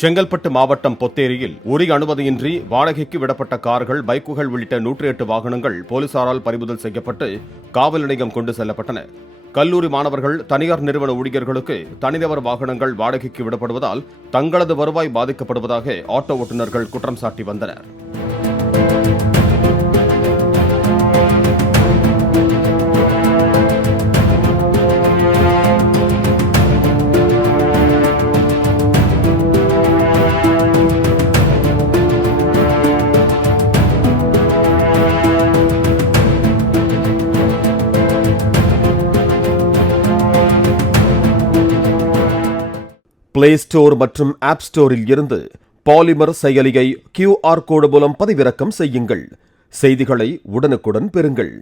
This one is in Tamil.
செங்கல்பட்டு மாவட்டம் பொத்தேரியில் உரிய அனுமதியின்றி வாடகைக்கு விடப்பட்ட கார்கள், பைக்குகள் உள்ளிட்ட 108 வாகனங்கள் போலீசாரால் பறிமுதல் செய்யப்பட்டு காவல் நிலையம் கொண்டு செல்லப்பட்டன. கல்லூரி மாணவர்கள், தனியார் நிறுவன ஊழியர்களுக்கு தனிநபர் வாகனங்கள் வாடகைக்கு விடப்படுவதால் தங்களது வருவாய் பாதிக்கப்படுவதாக ஆட்டோ ஓட்டுநர்கள் குற்றம் சாட்டி வந்தனர். பிளே ஸ்டோர் மற்றும் ஆப் ஸ்டோரில் இருந்து பாலிமர் செயலியை QR கோடு மூலம் பதிவிறக்கம் செய்யுங்கள். செய்திகளை உடனுக்குடன் பெறுங்கள்.